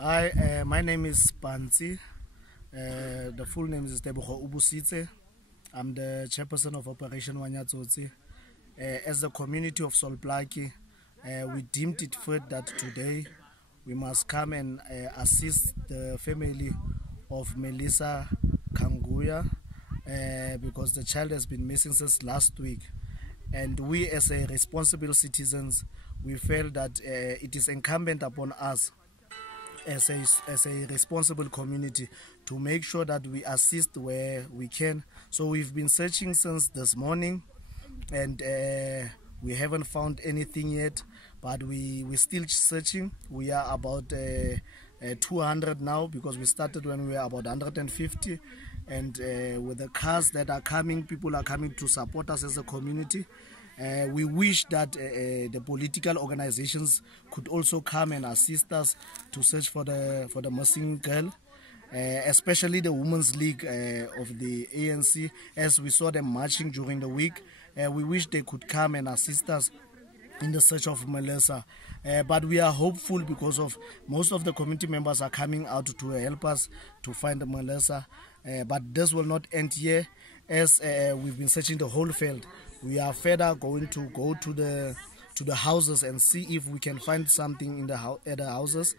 Hi, my name is Panzi. The full name is Tebogo Ubusitse. I'm the chairperson of Operation Wanyatsotsi. As the community of Solplaki, we deemed it fit that today we must come and assist the family of Melissa Kanguya because the child has been missing since last week. And we as a responsible citizens, we felt that it is incumbent upon us as a responsible community to make sure that we assist where we can. So we've been searching since this morning, and we haven't found anything yet, but we're still searching. We are about 200 now, because we started when we were about 150, and with the cars that are coming, people are coming to support us as a community. We wish that the political organizations could also come and assist us to search for the missing girl, especially the Women's League of the ANC. As we saw them marching during the week, we wish they could come and assist us in the search of Melissa. But we are hopeful because of most of the community members are coming out to help us to find Melissa. But this will not end here, as we've been searching the whole field. We are further going to go to the houses and see if we can find something in at the houses.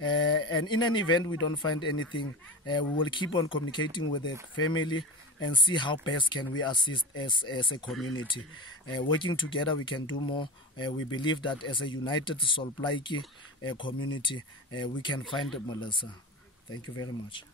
And in an event we don't find anything, we will keep on communicating with the family and see how best can we assist as a community. Working together we can do more. We believe that as a united Solplaiki community, we can find Melissa. Thank you very much.